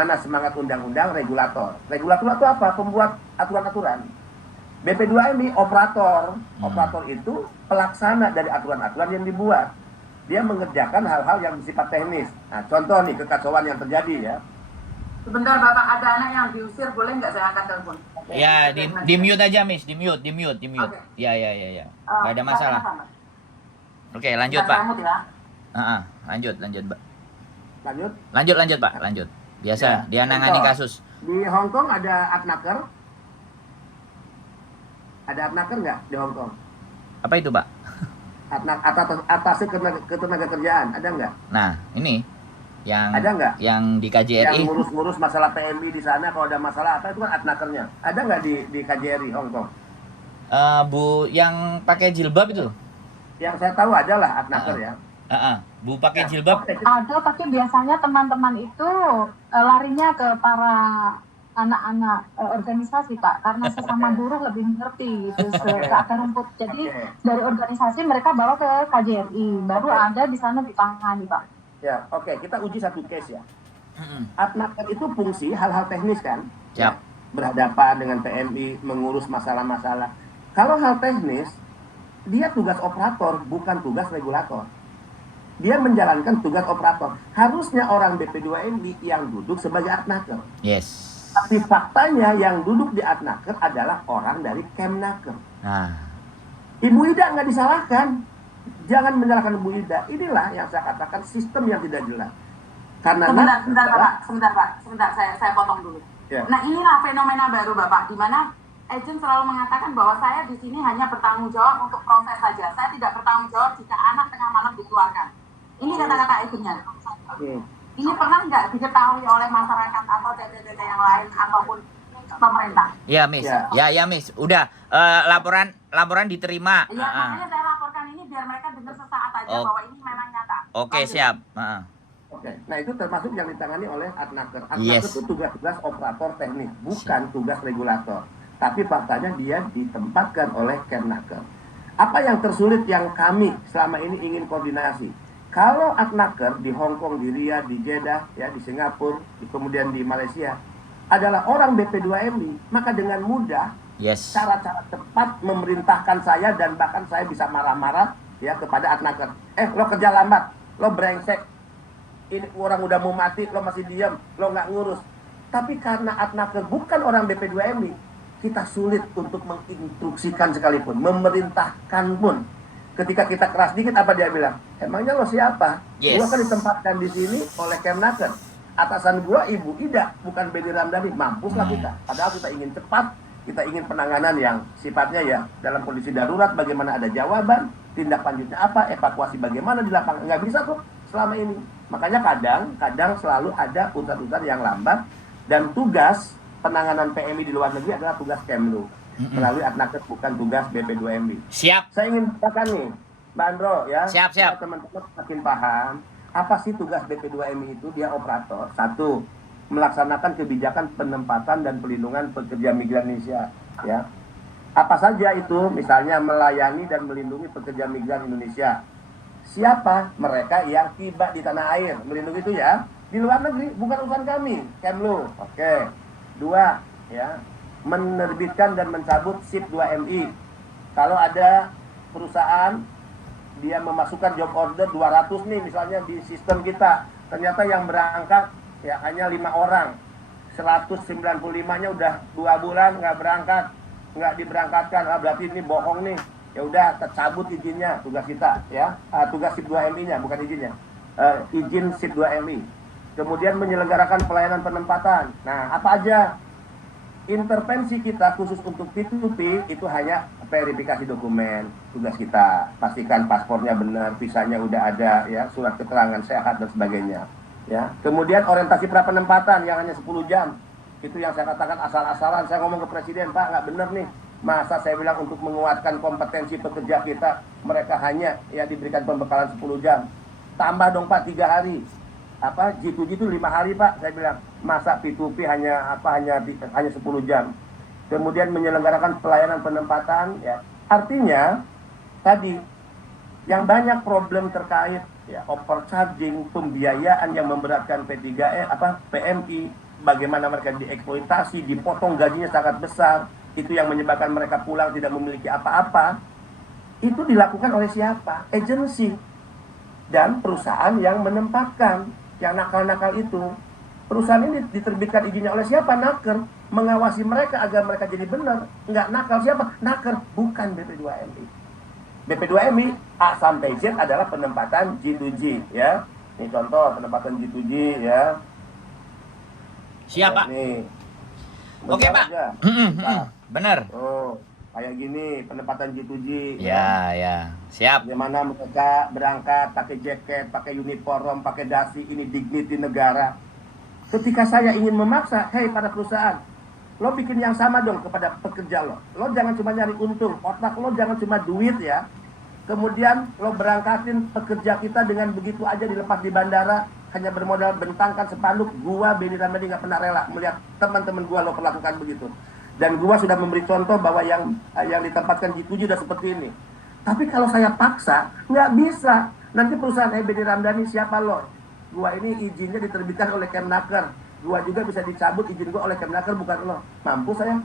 sebagaimana semangat undang-undang regulator. Regulator itu apa? Pembuat aturan-aturan. BP2MI operator. Operator itu pelaksana dari aturan-aturan yang dibuat. Dia mengerjakan hal-hal yang bersifat teknis. Nah, contoh nih kekacauan yang terjadi ya. Sebentar Bapak, ada anak yang diusir, boleh nggak saya angkat telepon? Ya, di mute aja, Miss. Di mute. Okay. Ya. Nggak ada masalah. Oke, lanjut, Pak. Lanjut, Mbak. Lanjut, Pak. Lanjut. Biasa, ya, dia nangani kasus. Di Hong Kong ada Adnaker? Ada Adnaker nggak di Hong Kong? Apa itu, Pak? Atas ketenaga kerjaan, ada nggak? Nah, ini yang ada nggak? Yang di KJRI. Yang ngurus-ngurus masalah PMI di sana, kalau ada masalah apa itu kan Adnakernya. Ada nggak di KJRI Hong Kong? Bu yang pakai jilbab itu? Yang saya tahu adalah Adnaker ya. Bu pakai jilbab? Ada, tapi biasanya teman-teman itu larinya ke para anak-anak organisasi, Pak, karena sesama buruh lebih mengerti gitu, ke akar rumput. Jadi dari organisasi mereka bawa ke KJRI, baru ada di sana ditangani, Pak. Ya, oke, kita uji satu case ya. Adnaker itu fungsi hal-hal teknis kan? Siap. Berhadapan dengan PMI, mengurus masalah-masalah. Kalau hal teknis, dia tugas operator, bukan tugas regulator. Dia menjalankan tugas operator. Harusnya orang BP2MI yang duduk sebagai Adnaker. Yes. Tapi faktanya yang duduk di Adnaker adalah orang dari Kemnaker. Nah. Ibu Ida nggak disalahkan. Jangan menyalahkan Ibu Ida. Inilah yang saya katakan sistem yang tidak jelas. Karena sebentar Pak, saya potong dulu. Ya. Nah, inilah fenomena baru Bapak, di mana agent selalu mengatakan bahwa saya di sini hanya bertanggung jawab untuk proses saja. Saya tidak bertanggung jawab jika anak tengah malam dikeluarkan. Ini kata-kata agentnya. Ini pernah nggak diketahui oleh masyarakat atau TT-TT yang lain ataupun pemerintah? Iya, Miss. Ya, Miss. Udah, laporan diterima. Iya, makanya saya laporkan ini biar mereka dengar sesaat aja bahwa ini memang nyata. Oke, siap. Oke, nah itu termasuk yang ditangani oleh Adnaker. Adnaker itu tugas-tugas operator teknis, bukan tugas regulator. Tapi faktanya dia ditempatkan oleh Kemnaker. Apa yang tersulit yang kami selama ini ingin koordinasi? Kalau Adnaker di Hong Kong, di Riyadh, di Jeddah, ya di Singapura, kemudian di Malaysia adalah orang BP2MI, maka dengan mudah cara-cara tepat memerintahkan saya dan bahkan saya bisa marah-marah ya kepada Adnaker. Lo kerja lambat, lo brengsek, ini orang udah mau mati, lo masih diam, lo nggak ngurus. Tapi karena Adnaker bukan orang BP2MI, kita sulit untuk menginstruksikan sekalipun, memerintahkan pun. Ketika kita keras dikit, apa dia bilang? Emangnya lo siapa? Gua kan ditempatkan di sini oleh Kemnaker. Atasan gua Ibu Ida, bukan Benny Ramdhani. Mampuslah kita. Padahal kita ingin cepat, kita ingin penanganan yang sifatnya ya dalam kondisi darurat. Bagaimana ada jawaban, tindak lanjutnya apa, evakuasi bagaimana di lapangan. Nggak bisa kok selama ini. Makanya kadang selalu ada urusan-urusan yang lambat. Dan tugas penanganan PMI di luar negeri adalah tugas Kemlu. Melalui Adnaker, bukan tugas BP2MI. Siap. Saya ingin katakan nih, Mbak Andro ya. Siap. Teman-teman makin paham apa sih tugas BP2MI itu. Dia operator. Satu, melaksanakan kebijakan penempatan dan pelindungan pekerja migran Indonesia. Ya. Apa saja itu? Misalnya melayani dan melindungi pekerja migran Indonesia. Siapa? Mereka yang tiba di tanah air. Melindungi itu ya. Di luar negeri, bukan urusan kami. Kemlu. Oke. Dua, ya. Menerbitkan dan mencabut SIP 2MI. Kalau ada perusahaan dia memasukkan job order 200 nih misalnya di sistem kita, ternyata yang berangkat ya hanya 5 orang, 195-nya udah 2 bulan nggak berangkat, nggak diberangkatkan, berarti ini bohong nih. Ya udah tercabut izinnya, tugas kita ya, tugas SIP 2MI-nya bukan izinnya, izin SIP 2MI. Kemudian menyelenggarakan pelayanan penempatan. Nah, apa aja intervensi kita khusus untuk P2P itu hanya verifikasi dokumen, tugas kita pastikan paspornya benar, visanya udah ada, ya surat keterangan sehat dan sebagainya, ya. Kemudian orientasi pra penempatan yang hanya 10 jam, itu yang saya katakan asal-asalan. Saya ngomong ke Presiden, Pak nggak benar nih, masa saya bilang untuk menguatkan kompetensi pekerja kita, mereka hanya ya diberikan pembekalan 10 jam, tambah dong Pak 3 hari. G2G itu 5 hari Pak, saya bilang masa P2P hanya 10 jam. Kemudian menyelenggarakan pelayanan penempatan, ya artinya tadi yang banyak problem terkait ya overcharging, pembiayaan yang memberatkan P3E PMI, bagaimana mereka dieksploitasi, dipotong gajinya sangat besar, itu yang menyebabkan mereka pulang tidak memiliki apa-apa, itu dilakukan oleh siapa? Agensi dan perusahaan yang menempatkan, yang nakal-nakal itu. Perusahaan ini diterbitkan izinnya oleh siapa? Naker. Mengawasi mereka agar mereka jadi benar. Nggak nakal siapa? Naker, bukan BP2MI. BP2MI A sampai Z adalah penempatan G2G, ya. Ini contoh penempatan G2G, ya. Siap, Pak. Nih. Oke, Pak. Benar. Oh, kayak gini penempatan G2G. Ya. Siap. Bagaimana mereka berangkat pakai jaket, pakai uniform, pakai dasi, ini dignity negara. Ketika saya ingin memaksa, hei pada perusahaan, lo bikin yang sama dong kepada pekerja lo. Lo jangan cuma nyari untung, otak lo jangan cuma duit ya. Kemudian lo berangkatin pekerja kita dengan begitu aja dilepas di bandara, hanya bermodal bentangkan spanduk. Gua Benny Ramdhani nggak pernah rela melihat teman-teman gua lo perlakukan begitu. Dan gua sudah memberi contoh bahwa yang ditempatkan G2G udah seperti ini. Tapi kalau saya paksa, nggak bisa. Nanti perusahaan Benny Ramdhani siapa lo? Gua ini izinnya diterbitkan oleh Kemnaker. Gua juga bisa dicabut izin gua oleh Kemnaker, bukan lo. Mampu saya.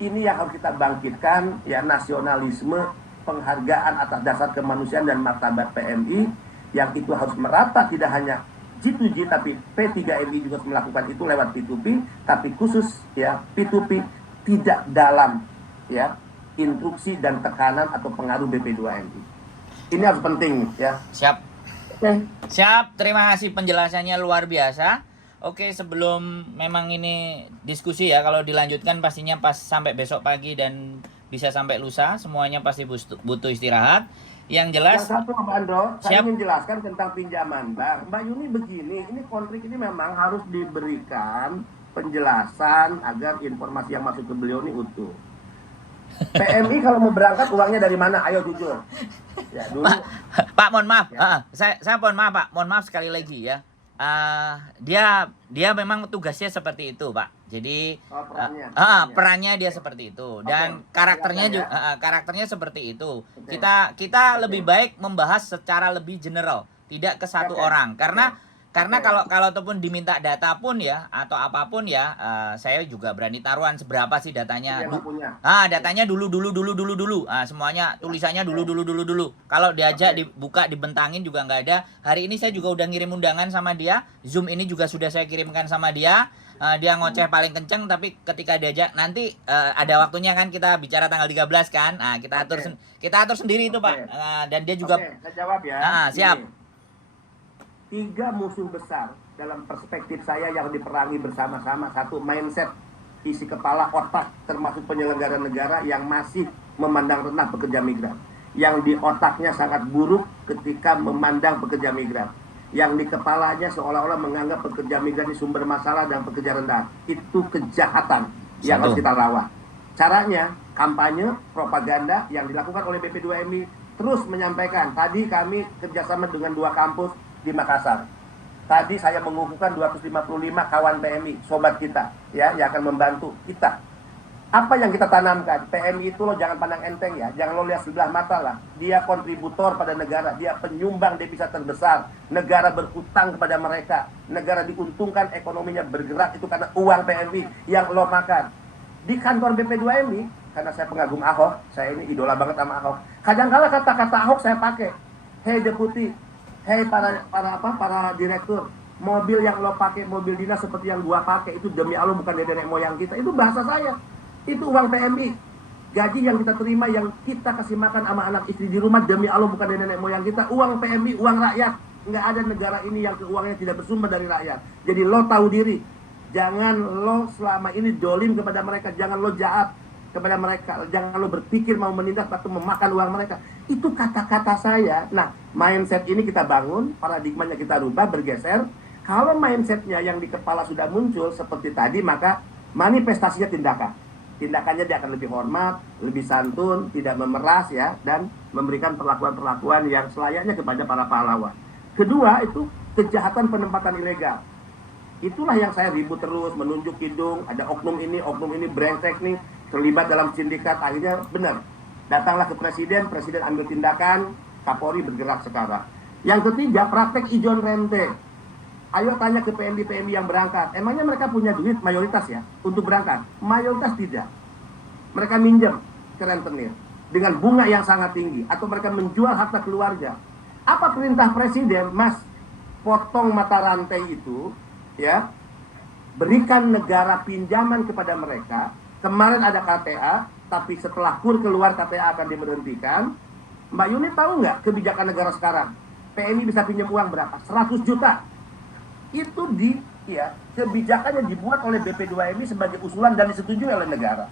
Ini yang harus kita bangkitkan, ya, nasionalisme, penghargaan atas dasar kemanusiaan dan martabat PMI, yang itu harus merata tidak hanya G2G tapi P3MI juga melakukan itu lewat P2P, tapi khusus ya P2P tidak dalam ya instruksi dan tekanan atau pengaruh BP2MI. Ini harus penting ya. Siap. Siap, terima kasih penjelasannya luar biasa. Oke, sebelum memang ini diskusi ya, kalau dilanjutkan pastinya pas sampai besok pagi dan bisa sampai lusa, semuanya pasti butuh istirahat. Yang jelas, yang satu Mbak Andro, saya siap. ingin jelaskan tentang pinjaman bank. Mbak Yuni begini, ini konflik ini memang harus diberikan penjelasan agar informasi yang masuk ke beliau ini utuh. PMI kalau mau berangkat uangnya dari mana? Ayo jujur. Ya, dulu. Pak, mohon maaf. Ya. Saya mohon maaf, Pak. Mohon maaf sekali lagi ya. Dia memang tugasnya seperti itu, Pak. Jadi perannya dia seperti itu dan karakternya juga karakternya seperti itu. Kita lebih baik membahas secara lebih general, tidak ke satu orang karena kalau ataupun diminta data pun ya atau apapun ya, saya juga berani taruhan seberapa sih datanya. Datanya dulu. Semuanya tulisannya dulu. Kalau diajak dibuka dibentangin juga nggak ada. Hari ini saya juga udah ngirim undangan sama dia. Zoom ini juga sudah saya kirimkan sama dia. Dia ngoceh paling kenceng, tapi ketika diajak nanti ada waktunya kan kita bicara tanggal 13 kan. Kita atur sendiri itu, Pak. Dan dia juga saya jawab ya. Siap. Ini. 3 musuh besar dalam perspektif saya yang diperangi bersama-sama. Satu, mindset, isi kepala, otak, termasuk penyelenggara negara yang masih memandang rendah pekerja migran. Yang di otaknya sangat buruk ketika memandang pekerja migran. Yang di kepalanya seolah-olah menganggap pekerja migran ini sumber masalah dan pekerja rendah. Itu kejahatan yang harus kita lawan. Caranya, kampanye, propaganda yang dilakukan oleh BP2MI terus menyampaikan. Tadi kami kerjasama dengan 2 kampus di Makassar. Tadi saya mengukuhkan 255 kawan PMI, sobat kita, ya, yang akan membantu kita. Apa yang kita tanamkan? PMI itu lo jangan pandang enteng ya, jangan lo lihat sebelah mata lah. Dia kontributor pada negara, dia penyumbang devisa terbesar. Negara berutang kepada mereka, negara diuntungkan ekonominya bergerak itu karena uang PMI yang lo makan. Di kantor BP2MI, karena saya pengagum Ahok, saya ini idola banget sama Ahok. Kadang-kala kata-kata Ahok saya pakai. Hei deputi, hei para direktur, mobil yang lo pakai, mobil dinas seperti yang gua pakai itu demi Allah bukan dari nenek moyang kita. Itu bahasa saya. Itu uang PMI. Gaji yang kita terima, yang kita kasih makan sama anak istri di rumah demi Allah bukan dari nenek moyang kita. Uang PMI, uang rakyat. Nggak ada negara ini yang keuangannya tidak bersumber dari rakyat. Jadi lo tahu diri. Jangan lo selama ini dolim kepada mereka. Jangan lo jahat kepada mereka. Jangan lo berpikir mau menindak atau memakan uang mereka. Itu kata-kata saya. Nah, mindset ini kita bangun, paradigmanya kita rubah, bergeser. Kalau mindsetnya yang di kepala sudah muncul seperti tadi, maka manifestasinya tindakan. Tindakannya dia akan lebih hormat, lebih santun, tidak memeras ya, dan memberikan perlakuan-perlakuan yang selayaknya kepada para pahlawan. Kedua, itu kejahatan penempatan ilegal. Itulah yang saya ribut terus, menunjuk hidung, ada oknum ini brengsek nih, terlibat dalam sindikat, akhirnya benar. Datanglah ke presiden ambil tindakan, Kapolri bergerak sekarang. Yang ketiga, praktek ijon rente. Ayo tanya ke PMI yang berangkat. Emangnya mereka punya duit mayoritas ya untuk berangkat? Mayoritas tidak. Mereka minjem ke rentenir dengan bunga yang sangat tinggi, atau mereka menjual harta keluarga. Apa perintah presiden? Mas, potong mata rantai itu, ya, berikan negara pinjaman kepada mereka. Kemarin ada KTA, tapi setelah KUR keluar KTA akan diberhentikan. Mbak Yuni tahu nggak kebijakan negara sekarang? PMI bisa pinjam uang berapa? 100 juta. Itu kebijakannya dibuat oleh BP2MI sebagai usulan dan disetujui oleh negara.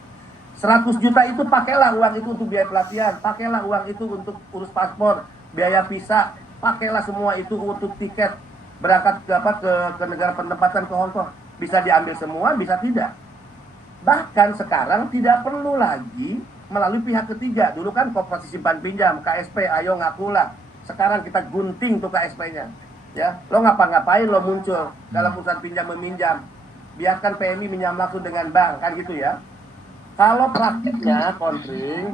100 juta itu pakailah uang itu untuk biaya pelatihan, pakailah uang itu untuk urus paspor, biaya visa, pakailah semua itu untuk tiket berangkat ke negara penempatan ke Hong Kong. Bisa diambil semua, bisa tidak. Bahkan sekarang tidak perlu lagi melalui pihak ketiga. Dulu kan koperasi simpan pinjam, KSP, ayo ngakulah. Sekarang kita gunting tuh KSP-nya. Ya, lo ngapa-ngapain lo muncul dalam urusan pinjam meminjam. Biarkan PMI minjam langsung dengan bank, kan gitu ya. Kalau prakteknya,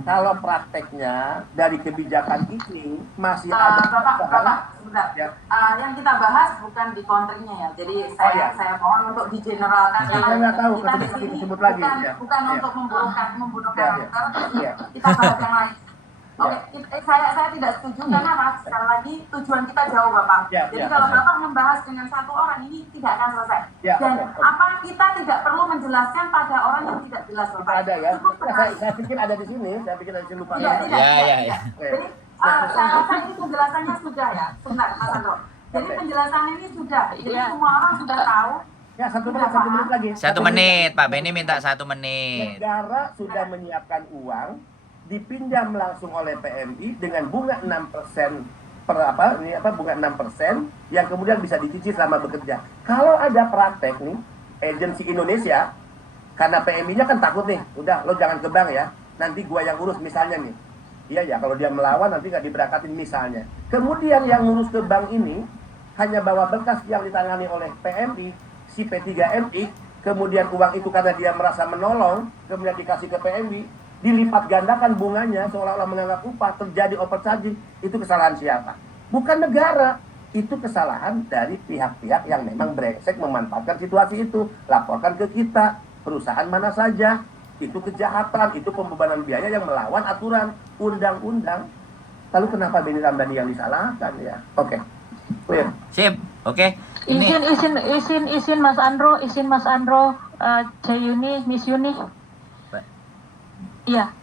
kalau prakteknya dari kebijakan ini masih ada. Bapak, sebentar. Ya. Yang kita bahas bukan di counteringnya ya. Jadi saya mohon untuk digeneralkan. Saya nggak tahu kita di ketika sini disebut lagi. bukan Ya. untuk membunuh Ya. karakter. Ya. Kita bahas yang lain. Oke, saya tidak setuju karena Mas, sekali lagi tujuan kita jauh Bapak. Jadi kalau Bapak membahas dengan satu orang ini tidak akan selesai. Dan apa kita tidak perlu menjelaskan pada orang yang tidak jelas Bapak. Ada ya. Saya pikir ada di sini, lupa. Ya. Jadi saya rasa ini penjelasannya sudah ya. Sebentar Mas Andro. Jadi penjelasannya ini sudah. Jadi semua orang sudah tahu. Ya, 1 menit lagi. 1 menit, Pak Benny minta 1 menit. Negara sudah menyiapkan uang dipinjam langsung oleh PMI dengan bunga 6% bunga 6% yang kemudian bisa dicicil selama bekerja. Kalau ada praktek nih, agensi Indonesia, karena PMI-nya kan takut nih, udah lo jangan ke bank ya, nanti gua yang urus misalnya nih. Iya ya, kalau dia melawan nanti nggak diberangkatin misalnya. Kemudian yang ngurus ke bank ini hanya bawa berkas yang ditangani oleh PMI, si P3MI, kemudian uang itu karena dia merasa menolong, kemudian dikasih ke PMI, dilipat gandakan bunganya seolah-olah menganggap upah, terjadi overcharging. Itu kesalahan siapa? Bukan negara. Itu kesalahan dari pihak-pihak yang memang brengsek memanfaatkan situasi itu. Laporkan ke kita, perusahaan mana saja. Itu kejahatan, itu pembebanan biaya yang melawan aturan undang-undang. Lalu kenapa Benny Ramdhani yang disalahkan ya? Oke. Clear. Sip. Oke. Izin Mas Andro, Yuni, Miss Yuni. Iya,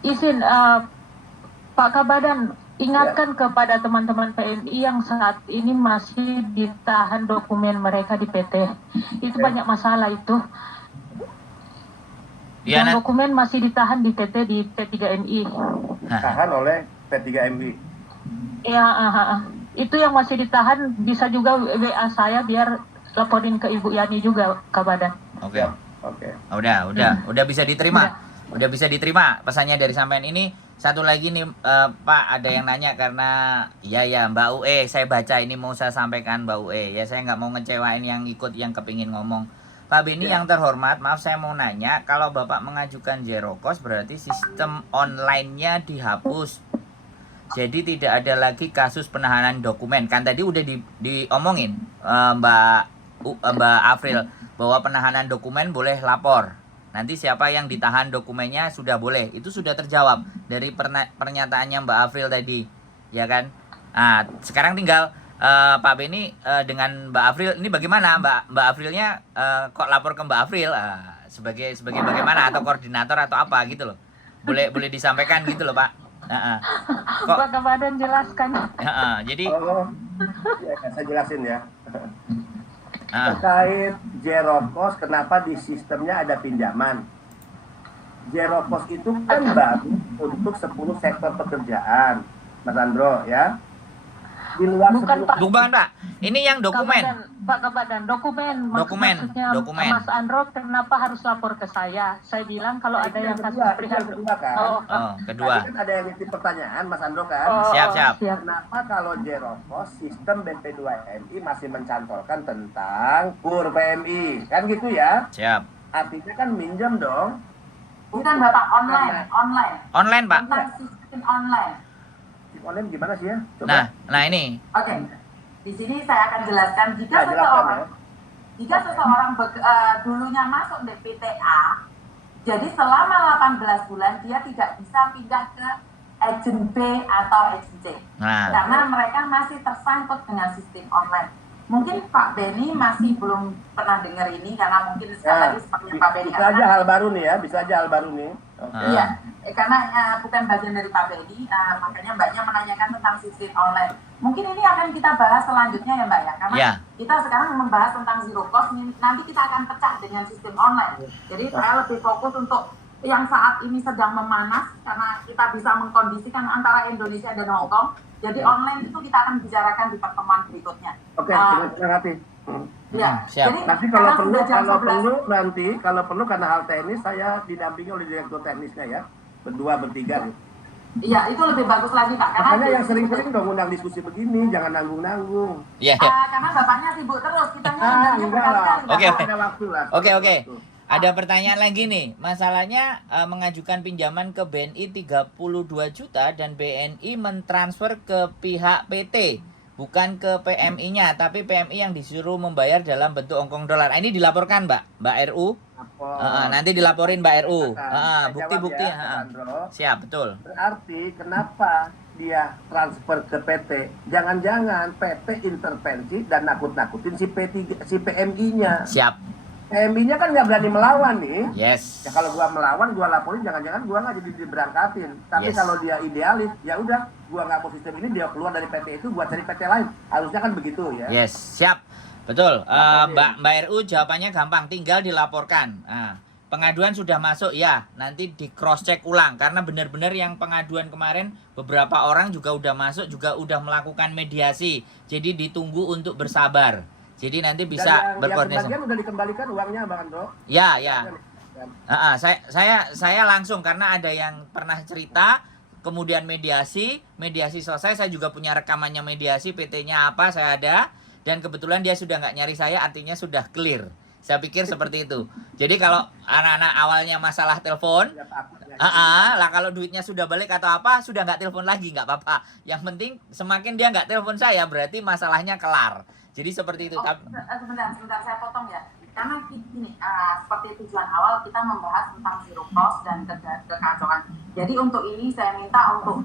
izin Pak Kabadan ingatkan kepada teman-teman PMI yang saat ini masih ditahan dokumen mereka di PT. Itu banyak masalah itu. Ya, yang dokumen masih ditahan di PT di P3MI. Ditahan oleh P3MI. Iya, itu yang masih ditahan bisa juga WA saya biar laporin ke Ibu Yani juga Kabadan. Oke. Oke. Udah bisa diterima. Udah bisa diterima pesannya dari sampean ini. Satu lagi nih Pak, ada yang nanya karena ya Mbak UE, saya baca ini mau saya sampaikan Mbak UE. Ya saya nggak mau ngecewain yang ikut yang kepingin ngomong. Pak Benny yang terhormat, maaf saya mau nanya, kalau Bapak mengajukan zero cost berarti sistem online-nya dihapus. Jadi tidak ada lagi kasus penahanan dokumen. Kan tadi udah diomongin Mbak Afril bahwa penahanan dokumen boleh lapor. Nanti siapa yang ditahan dokumennya sudah boleh. Itu sudah terjawab dari pernyataannya Mbak Afril tadi, ya kan? Nah, sekarang tinggal Pak Benny dengan Mbak Afril ini bagaimana? Mbak Afrilnya kok lapor ke Mbak Afril sebagai bagaimana, atau koordinator atau apa gitu loh? Boleh disampaikan gitu loh Pak. Kok Pak Kabadan jelaskan? Jadi saya jelasin ya. Terkait zero cost, kenapa di sistemnya ada pinjaman? Zero cost itu kan baru untuk 10 sektor pekerjaan, Mas Andro ya. Di luar bukan Pak. Bukan Pak. Ini yang dokumen. Pak Kabadan, dokumen. Maksudnya dokumen. Mas Andro kenapa harus lapor ke saya? Saya bilang kalau ada yang kasus prihatin. Kedua kan? Kedua. Tadi kan ada yang nitip pertanyaan Mas Andro kan? Siap. Kenapa kalau zero cost sistem BP2MI masih mencantolkan tentang KUR PMI? Kan gitu ya? Siap. Artinya kan minjem dong. Bukan Bapak, online. Online Pak. Tentang sistem online. Online gimana sih ya? Coba. Nah ini. Oke. Di sini saya akan jelaskan jika seseorang dulunya masuk DPTA, jadi selama 18 bulan dia tidak bisa pindah ke agent B atau agent C. Karena mereka masih tersangkut dengan sistem online. Mungkin Pak Benny masih belum pernah dengar ini karena mungkin sekali lagi seperti Pak Benny. Bisa aja hal baru nih ya, bisa aja hal baru nih. Iya, karena bukan bagian dari Pak Benny, makanya Mbaknya menanyakan tentang sistem online. Mungkin ini akan kita bahas selanjutnya ya Mbak ya, karena kita sekarang membahas tentang zero cost, nanti kita akan pecah dengan sistem online. Jadi saya lebih fokus untuk yang saat ini sedang memanas karena kita bisa mengkondisikan antara Indonesia dan Hong Kong. Jadi online itu kita akan bicarakan di pertemuan berikutnya. Oke, terima kasih. Ya, siap. jadi nanti kalau perlu karena hal teknis saya didampingi oleh direktur teknisnya ya, berdua bertiga nih. Iya, itu lebih bagus lagi Pak. Makanya yang sering-sering dong undang diskusi begini, jangan nanggung-nanggung. Iya. Karena bapaknya sibuk terus, kitanya undangnya berkali-kali. Oke. Ada pertanyaan lagi nih, masalahnya mengajukan pinjaman ke BNI 32 juta dan BNI mentransfer ke pihak PT, bukan ke PMI-nya, tapi PMI yang disuruh membayar dalam bentuk Hongkong dolar. Ini dilaporkan Mbak RU? Nanti dilaporin Mbak RU. Bukti-bukti. Siap, betul. Berarti kenapa dia transfer ke PT? Jangan-jangan PT intervensi dan nakut-nakutin si PMI-nya. Siap. PMI-nya kan nggak berani melawan nih. Yes. Ya kalau gua melawan, gua laporin, jangan-jangan gua nggak jadi diberangkatin. Tapi kalau dia idealis, ya udah, gua nggak mau sistem ini, dia keluar dari PT itu, gua cari PT lain. Harusnya kan begitu ya. Yes, siap. Betul. Mbak RU jawabannya gampang, tinggal dilaporkan. Pengaduan sudah masuk ya, nanti di cross check ulang karena benar-benar yang pengaduan kemarin beberapa orang juga udah masuk, juga udah melakukan mediasi. Jadi ditunggu untuk bersabar. Jadi nanti bisa berkoordinasi. Yang udah dikembalikan uangnya Bang Andro? Ya. Saya langsung karena ada yang pernah cerita, kemudian mediasi selesai, saya juga punya rekamannya mediasi, PT-nya apa saya ada, dan kebetulan dia sudah nggak nyari saya, artinya sudah clear. Saya pikir seperti itu. Jadi kalau anak-anak awalnya masalah telepon, lah kalau duitnya sudah balik atau apa, sudah nggak telepon lagi, nggak apa-apa. Yang penting semakin dia nggak telepon saya, berarti masalahnya kelar. Jadi seperti itu. Sebentar saya potong ya. Karena gini, seperti tujuan awal kita membahas tentang zero cost dan kekacauan. Jadi untuk ini saya minta untuk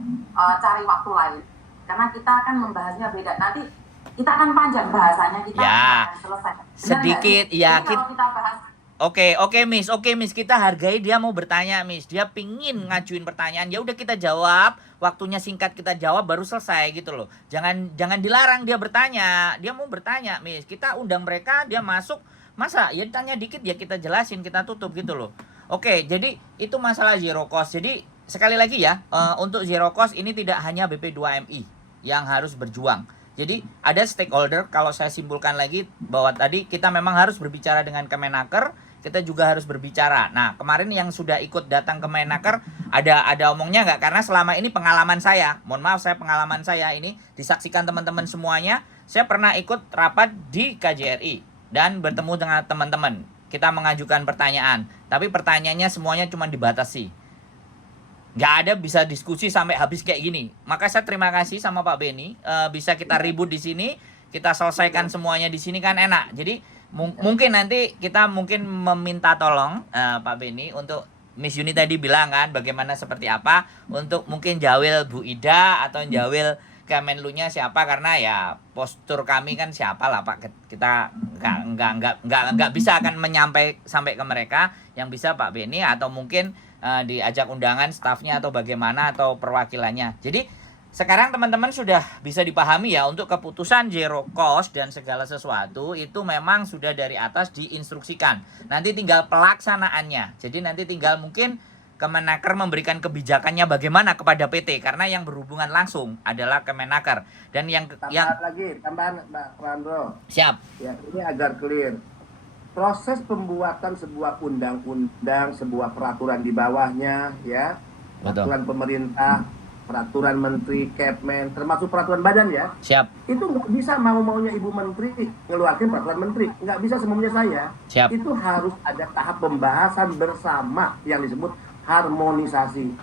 cari waktu lain. Karena kita akan membahasnya beda. Nanti kita akan panjang bahasanya, kita akan selesai. Sedikit ya. Kalau kita bahas Oke Miss, kita hargai dia mau bertanya Miss, dia pingin ngajuin pertanyaan, ya udah kita jawab, waktunya singkat kita jawab baru selesai gitu loh. Jangan dilarang dia bertanya, dia mau bertanya Miss, kita undang mereka, dia masuk, masa ya tanya dikit ya kita jelasin, kita tutup gitu loh. Oke, jadi itu masalah zero cost. Jadi sekali lagi ya, untuk zero cost ini tidak hanya BP2MI yang harus berjuang. Jadi ada stakeholder, kalau saya simpulkan lagi bahwa tadi kita memang harus berbicara dengan Kemenaker, kita juga harus berbicara. Nah, kemarin yang sudah ikut datang ke Kemenaker ada omongnya nggak? Karena selama ini pengalaman saya, mohon maaf pengalaman saya ini disaksikan teman-teman semuanya. Saya pernah ikut rapat di KJRI dan bertemu dengan teman-teman. Kita mengajukan pertanyaan, tapi pertanyaannya semuanya cuma dibatasi. Nggak ada bisa diskusi sampai habis kayak gini. Maka saya terima kasih sama Pak Benny, bisa kita ribut di sini, kita selesaikan semuanya di sini kan enak. Jadi mungkin nanti kita meminta tolong Pak Benny untuk Miss Yuni tadi bilang kan bagaimana seperti apa untuk mungkin jawil Bu Ida atau jawil Kemenlunya siapa, karena ya postur kami kan siapa lah Pak, kita nggak bisa akan sampai ke mereka, yang bisa Pak Benny atau mungkin diajak undangan stafnya atau bagaimana atau perwakilannya. Jadi sekarang teman-teman sudah bisa dipahami ya, untuk keputusan zero cost dan segala sesuatu itu memang sudah dari atas diinstruksikan. Nanti tinggal pelaksanaannya. Jadi nanti tinggal mungkin Kemenaker memberikan kebijakannya bagaimana kepada PT, karena yang berhubungan langsung adalah Kemenaker. Dan tambahan Mbak Randro. Siap. Ya, ini agar clear. Proses pembuatan sebuah undang-undang, sebuah peraturan di bawahnya ya, peraturan pemerintah, peraturan menteri, Kepmen, termasuk peraturan badan ya. Siap. Itu nggak bisa mau-maunya Ibu Menteri ngeluarin peraturan menteri, nggak bisa semuanya saya. Siap. Itu harus ada tahap pembahasan bersama yang disebut harmonisasi.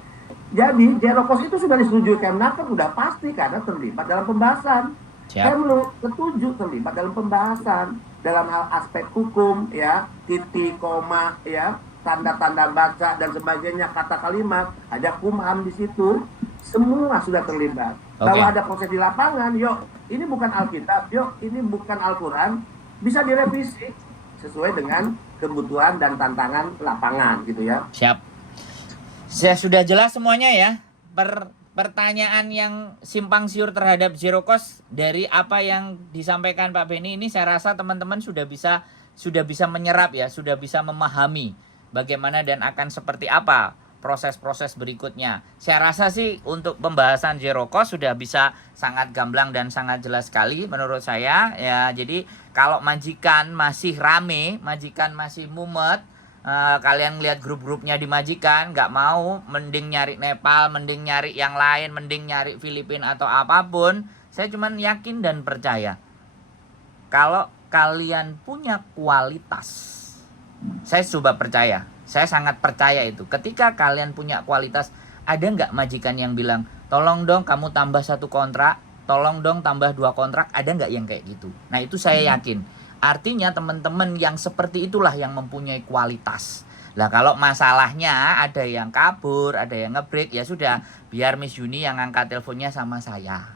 Jadi zero cost itu sudah disetujui Kemenaker, sudah pasti karena terlibat dalam pembahasan. Siap. Ketujuh terlibat dalam pembahasan dalam hal aspek hukum, ya, titik, koma, ya, tanda-tanda baca dan sebagainya, kata kalimat, ada kumham di situ, semua sudah terlibat. Kalau ada proses di lapangan, yuk, ini bukan Alkitab, yuk, ini bukan Al-Quran, bisa direvisi sesuai dengan kebutuhan dan tantangan lapangan, gitu ya. Siap. Saya sudah jelas semuanya ya. Pertanyaan yang simpang siur terhadap zero cost dari apa yang disampaikan Pak Benny ini, saya rasa teman-teman sudah bisa menyerap ya, sudah bisa memahami bagaimana dan akan seperti apa proses-proses berikutnya. Saya rasa sih untuk pembahasan zero cost sudah bisa sangat gamblang dan sangat jelas sekali menurut saya ya. Jadi kalau majikan masih rame, majikan masih mumet, kalian lihat grup-grupnya di majikan, nggak mau, mending nyari Nepal, mending nyari yang lain, mending nyari Filipina atau apapun. Saya cuman yakin dan percaya kalau kalian punya kualitas, saya coba percaya, saya sangat percaya itu. Ketika kalian punya kualitas, ada nggak majikan yang bilang, tolong dong kamu tambah 1 kontrak, tolong dong tambah 2 kontrak, ada nggak yang kayak gitu? Nah itu saya yakin. Artinya teman-teman yang seperti itulah yang mempunyai kualitas. Lah kalau masalahnya ada yang kabur, ada yang ngebreak, ya sudah, biar Miss Yuni yang angkat teleponnya sama saya.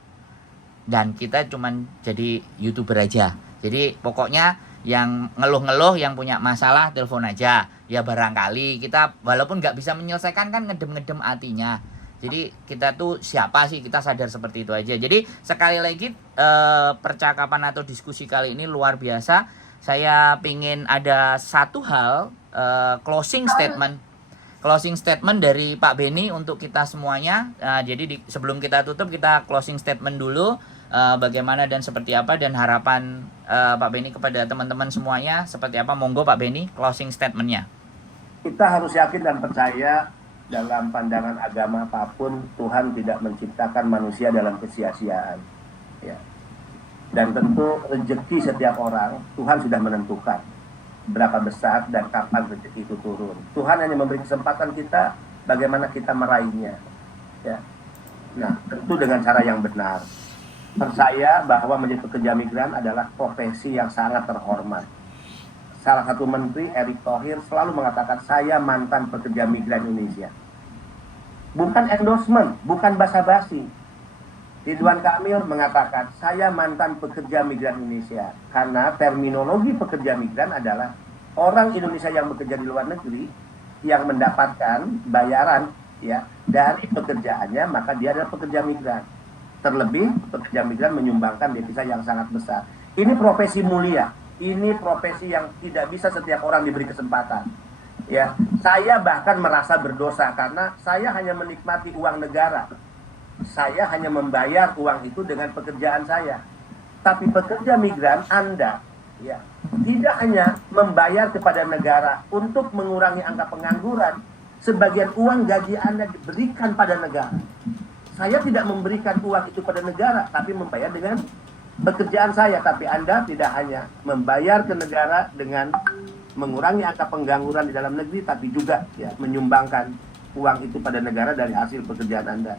Dan kita cuman jadi YouTuber aja. Jadi pokoknya yang ngeluh-ngeluh, yang punya masalah, telepon aja. Ya barangkali kita walaupun nggak bisa menyelesaikan kan ngedem-ngedem hatinya. Jadi kita tuh siapa sih, kita sadar seperti itu aja. Jadi sekali lagi percakapan atau diskusi kali ini luar biasa. Saya pingin ada satu hal, closing statement dari Pak Benny untuk kita semuanya. Jadi sebelum kita tutup, kita closing statement dulu. Bagaimana dan seperti apa dan harapan Pak Benny kepada teman-teman semuanya seperti apa. Monggo Pak Benny, closing statementnya. Kita harus yakin dan percaya dalam pandangan agama apapun, Tuhan tidak menciptakan manusia dalam kesia-siaan, ya. Dan tentu rezeki setiap orang Tuhan sudah menentukan berapa besar dan kapan rezeki itu turun. Tuhan hanya memberi kesempatan kita bagaimana kita meraihnya, ya. Nah, tentu dengan cara yang benar. Percaya bahwa menjadi pekerja migran adalah profesi yang sangat terhormat. Salah satu menteri, Erick Thohir, selalu mengatakan, saya mantan pekerja migran Indonesia. Bukan endorsement, bukan basa-basi. Ridwan Kamil mengatakan, saya mantan pekerja migran Indonesia. Karena terminologi pekerja migran adalah orang Indonesia yang bekerja di luar negeri, yang mendapatkan bayaran, ya, dari pekerjaannya, maka dia adalah pekerja migran. Terlebih, pekerja migran menyumbangkan devisa yang sangat besar. Ini profesi mulia. Ini profesi yang tidak bisa setiap orang diberi kesempatan. Ya, saya bahkan merasa berdosa karena saya hanya menikmati uang negara. Saya hanya membayar uang itu dengan pekerjaan saya. Tapi pekerja migran Anda, ya, tidak hanya membayar kepada negara untuk mengurangi angka pengangguran, sebagian uang gaji Anda diberikan pada negara. Saya tidak memberikan uang itu pada negara, tapi membayar dengan pekerjaan saya. Tapi Anda tidak hanya membayar ke negara dengan mengurangi angka pengangguran di dalam negeri, tapi juga, ya, menyumbangkan uang itu pada negara dari hasil pekerjaan Anda.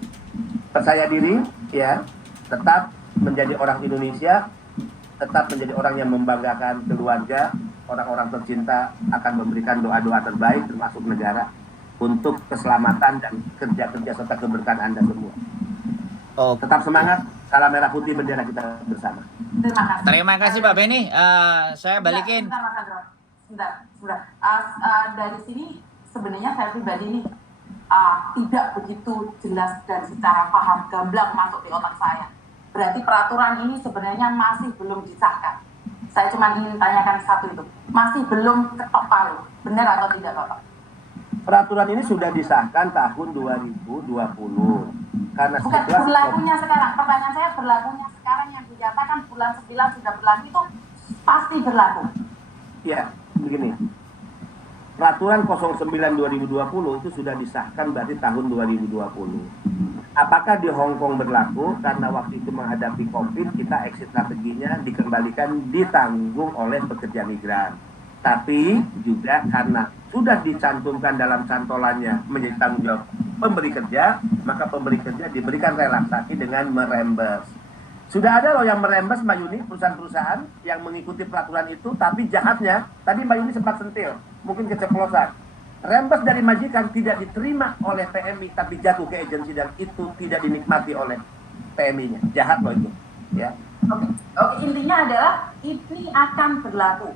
Percaya diri, ya, tetap menjadi orang Indonesia, tetap menjadi orang yang membanggakan keluarga, orang-orang tercinta akan memberikan doa-doa terbaik termasuk negara untuk keselamatan dan kerja-kerja serta keberkahan Anda semua. Oh. Tetap semangat, salam merah putih, bendera kita bersama. Terima kasih Pak Benny. Saya balikin. Sebentar. Dari sini sebenarnya saya pribadi ini tidak begitu jelas dan secara paham gamblang masuk di otak saya. Berarti peraturan ini sebenarnya masih belum disahkan. Saya cuma ingin tanyakan satu itu, masih belum ketok palu, benar atau tidak Bapak? Peraturan ini sudah disahkan tahun 2020. Karena bukan berlakunya sekarang. Pertanyaan saya, berlakunya sekarang yang dinyatakan bulan 9 sudah berlaku itu pasti berlaku. Ya, begini. Peraturan 09/2020 itu sudah disahkan berarti tahun 2020. Apakah di Hong Kong berlaku? Karena waktu itu menghadapi COVID, kita exit strateginya dikembalikan ditanggung oleh pekerja migran. Tapi juga karena sudah dicantumkan dalam cantolannya menjadi tanggung jawab pemberi kerja, maka pemberi kerja diberikan relaksasi dengan merembers. Sudah ada loh yang merembes Mbak Yuni, perusahaan-perusahaan yang mengikuti peraturan itu, tapi jahatnya, tadi Mbak Yuni sempat sentil, mungkin keceplosan. Rembes dari majikan tidak diterima oleh PMI, tapi jatuh ke agensi dan itu tidak dinikmati oleh PMI-nya. Jahat loh itu. Ya. Oke, intinya adalah ini akan berlaku.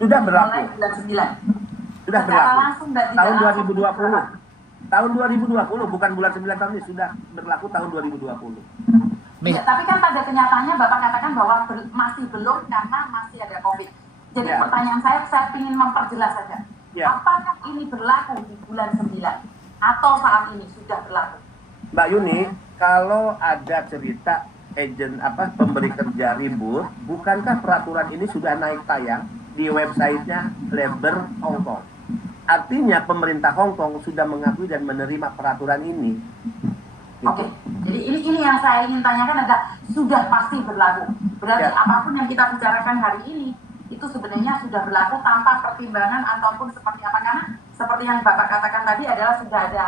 Sudah berlaku. Mulai bulan 9. Sudah Secara berlaku. langsung dan tidak Tahun langsung 2020. Tahun 2020, bukan bulan 9 tahun ini, sudah berlaku tahun 2020. Ya, tapi kan pada kenyataannya Bapak katakan bahwa masih belum karena masih ada COVID. Jadi Ya. pertanyaan saya ingin memperjelas saja. Ya. Apakah ini berlaku di bulan 9 atau saat ini sudah berlaku? Mbak Yuni, kalau ada cerita pemberi kerja ribut, bukankah peraturan ini sudah naik tayang di websitenya Labor Hong Kong? Artinya pemerintah Hong Kong sudah mengakui dan menerima peraturan ini. Gitu. Oke, jadi ini yang saya ingin tanyakan adalah sudah pasti berlaku. Berarti Ya. apapun yang kita bicarakan hari ini itu sebenarnya sudah berlaku tanpa pertimbangan ataupun seperti apa, karena seperti yang Bapak katakan tadi adalah sudah ada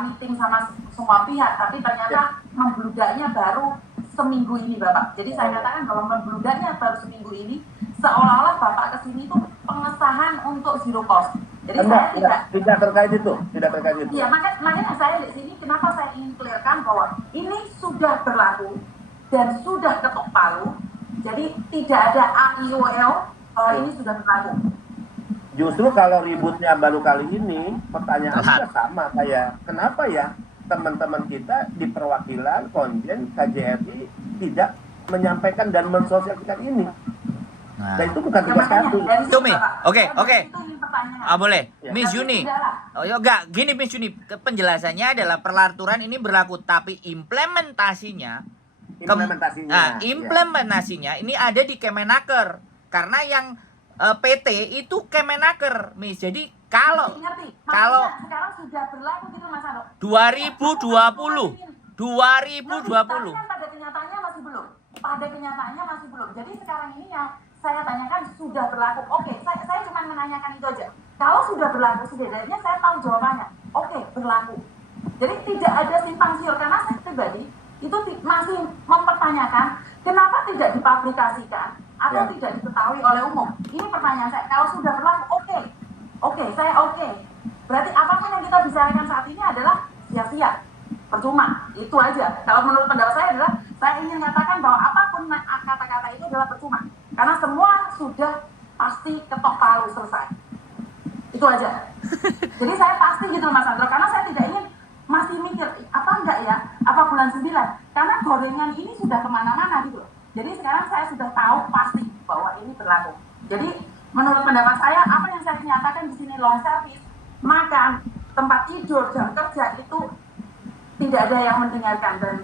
meeting sama semua pihak, tapi ternyata membludaknya baru seminggu ini Bapak. Jadi saya katakan bahwa membludaknya baru seminggu ini, seolah-olah Bapak kesini itu pengesahan untuk zero cost. Jadi saya tidak terkait itu, tidak terkait itu. Iya, makanya saya di sini kenapa saya ingin clearkan bahwa ini sudah berlaku dan sudah ketok palu. Jadi tidak ada AIOL kalau ini sudah berlaku. Justru kalau ributnya baru kali ini, pertanyaannya sama kayak kenapa ya teman-teman kita di perwakilan Konjen KJRI tidak menyampaikan dan mensosialisasikan ini. Nah, Dan itu bukan tugas kami. Tumi, oke. Boleh, Ya. Miss Yuni. Oh, ya enggak, gini Miss Yuni, penjelasannya adalah peraturan ini berlaku, tapi implementasinya implementasinya ini ada di Kemenaker. Karena yang PT itu Kemenaker, Miss. Jadi kalau sekarang sudah berlaku gitu Mas Ando. 2020. Tapi kan pada kenyataannya masih belum. Jadi sekarang ini yang saya tanyakan sudah berlaku. Oke, saya cuma menanyakan itu aja. Kalau sudah berlaku, setidaknya saya tahu jawabannya. Oke, berlaku. Jadi tidak ada simpang siur, karena saya pribadi itu masih mempertanyakan kenapa tidak dipublikasikan atau tidak diketahui oleh umum. Ini pertanyaan saya. Kalau sudah berlaku, oke, saya oke. Berarti apapun yang kita bicarakan saat ini adalah sia-sia, percuma. Itu aja. Kalau menurut pendapat saya adalah saya ingin katakan bahwa apapun kata-kata itu adalah percuma. Karena semua sudah pasti ketok palu selesai. Itu aja. Jadi saya pasti gitu Mas Andro, karena saya tidak ingin masih mikir, apa enggak ya, apa bulan 9. Karena gorengan ini sudah kemana-mana gitu. Jadi sekarang saya sudah tahu pasti bahwa ini berlaku. Jadi menurut pendapat saya, apa yang saya nyatakan di sini long service, makan, tempat tidur, jam kerja itu tidak ada yang mendengarkan. Dan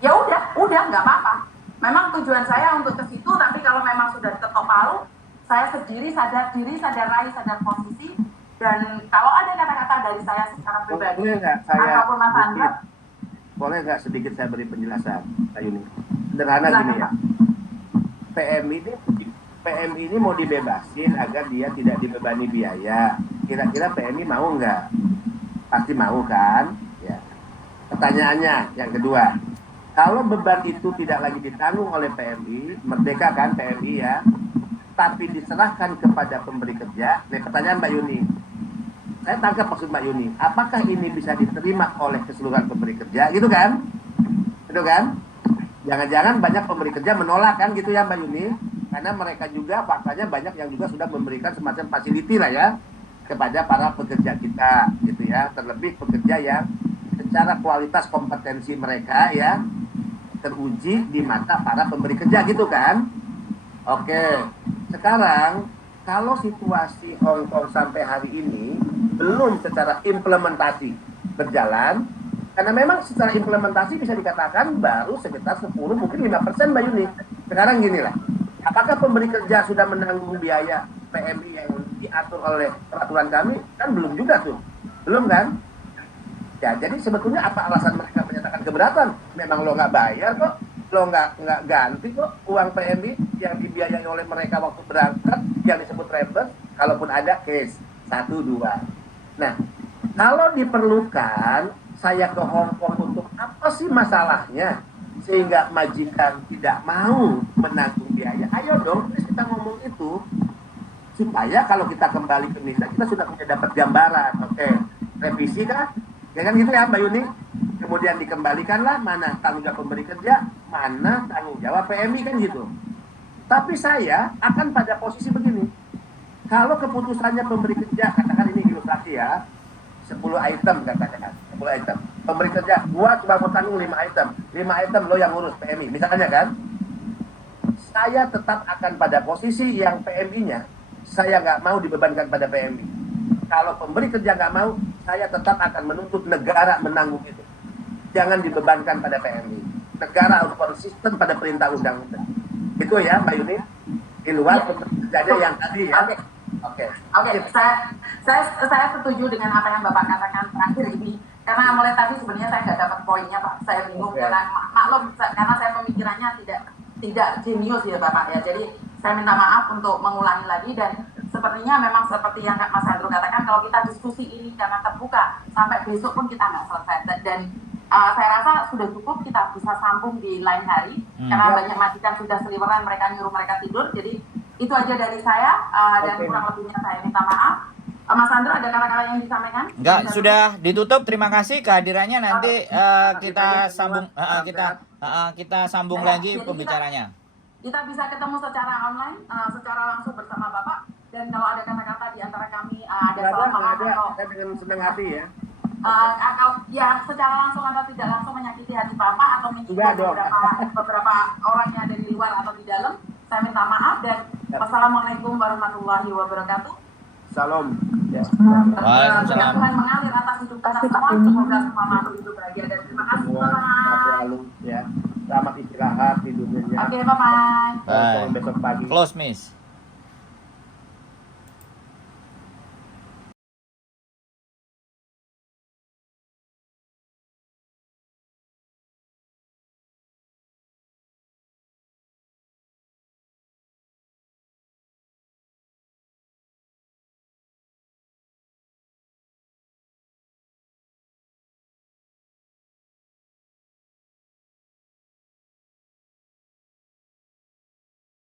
ya udah nggak apa-apa. Memang tujuan saya untuk ke situ, tapi kalau memang sudah ketok palu, saya sendiri sadar diri, sadar rai, sadar posisi. Dan kalau ada kata-kata dari saya secara pribadi ataupun Mas Andra, boleh nggak sedikit saya beri penjelasan, Kak Yuni? Sederhana gini ya. PMI ini mau dibebasin agar dia tidak dibebani biaya. Kira-kira PMI mau nggak? Pasti mau kan? Ya. Pertanyaannya yang kedua, kalau beban itu tidak lagi ditanggung oleh PMI, merdeka kan PMI ya, tapi diserahkan kepada pemberi kerja. Nah, pertanyaan Mbak Yuni, saya tangkap maksud Mbak Yuni, apakah ini bisa diterima oleh keseluruhan pemberi kerja, gitu kan? Itu kan? Jangan-jangan banyak pemberi kerja menolak kan gitu ya Mbak Yuni? Karena mereka juga faktanya banyak yang juga sudah memberikan semacam fasiliti lah ya kepada para pekerja kita, gitu ya. Terlebih pekerja yang secara kualitas kompetensi mereka ya teruji di mata para pemberi kerja gitu kan? Oke, sekarang kalau situasi Hong Kong sampai hari ini belum secara implementasi berjalan, karena memang secara implementasi bisa dikatakan baru sekitar 10 mungkin 5% Mbak Yuni. Sekarang gini lah, apakah pemberi kerja sudah menanggung biaya PMI yang diatur oleh peraturan kami? Kan belum juga tuh, belum kan? Ya, jadi sebetulnya apa alasan mereka menyatakan keberatan? Memang lo nggak bayar kok, lo nggak ganti kok uang PMI yang dibiayai oleh mereka waktu berangkat yang disebut reimburse, kalaupun ada case 1, 2. Nah, kalau diperlukan saya ke Hong Kong untuk apa sih masalahnya? sehingga majikan tidak mau menanggung biaya. Ayo dong, terus kita ngomong itu supaya kalau kita kembali ke Indonesia kita sudah punya dapat gambaran. Oke, revisi kan? Ya kan gitu ya Mbak Yuni? Kemudian dikembalikanlah mana tanggung jawab pemberi kerja, mana tanggung jawab PMI kan gitu. Tapi saya akan pada posisi begini. Kalau keputusannya pemberi kerja, katakan ini ilustrasi ya, 10 item katakan, 10 item. Pemberi kerja, gua cuma mau tanggung 5 item. 5 item lo yang ngurus PMI, misalnya kan. Saya tetap akan pada posisi yang PMI-nya, saya nggak mau dibebankan pada PMI. Kalau pemberi kerja nggak mau, saya tetap akan menuntut negara menanggung itu. Jangan dibebankan pada PMI. Negara harus konsisten pada perintah undang-undang. Itu ya Mbak Yuni. Di luar pemberi kerjanya yang tadi ya. Oke. Saya setuju dengan apa yang Bapak katakan terakhir ini. Karena mulai tadi sebenarnya saya nggak dapat poinnya Pak. Saya bingung karena maklum karena saya pemikirannya tidak jenius ya Bapak ya. Jadi saya minta maaf untuk mengulangi lagi dan sepertinya memang seperti yang Mas Andrew katakan, kalau kita diskusi ini karena terbuka sampai besok pun kita nggak selesai. Dan saya rasa sudah cukup kita bisa sambung di lain hari karena banyak majikan sudah seliweran, mereka nyuruh mereka tidur. Jadi itu aja dari saya dan kurang lebihnya saya minta maaf. Mas Andrew ada kata-kata yang disampaikan? Enggak, sudah ditutup. Terima kasih kehadirannya. Nanti kita sambung kita sambung lagi pembicaranya. Kita bisa ketemu secara online, secara langsung bersama Bapak. Dan kalau ada kata-kata di antara kami ada salah paham atau saya dengan senang hati ya. Atau ya secara langsung atau tidak langsung menyakiti hati Bapak atau menyinggung beberapa orang yang ada di luar atau di dalam, saya minta maaf dan wassalamualaikum warahmatullahi wabarakatuh. Salam. Ya. Waalaikumsalam. Tuhan mengalir atas hidup kita semua, semoga semua makhluk hidup bahagia dan terima kasih Bapak. Ya. Selamat istirahat tidurnya. Oke, bye-bye. Bye. Besok pagi. Close, Miss.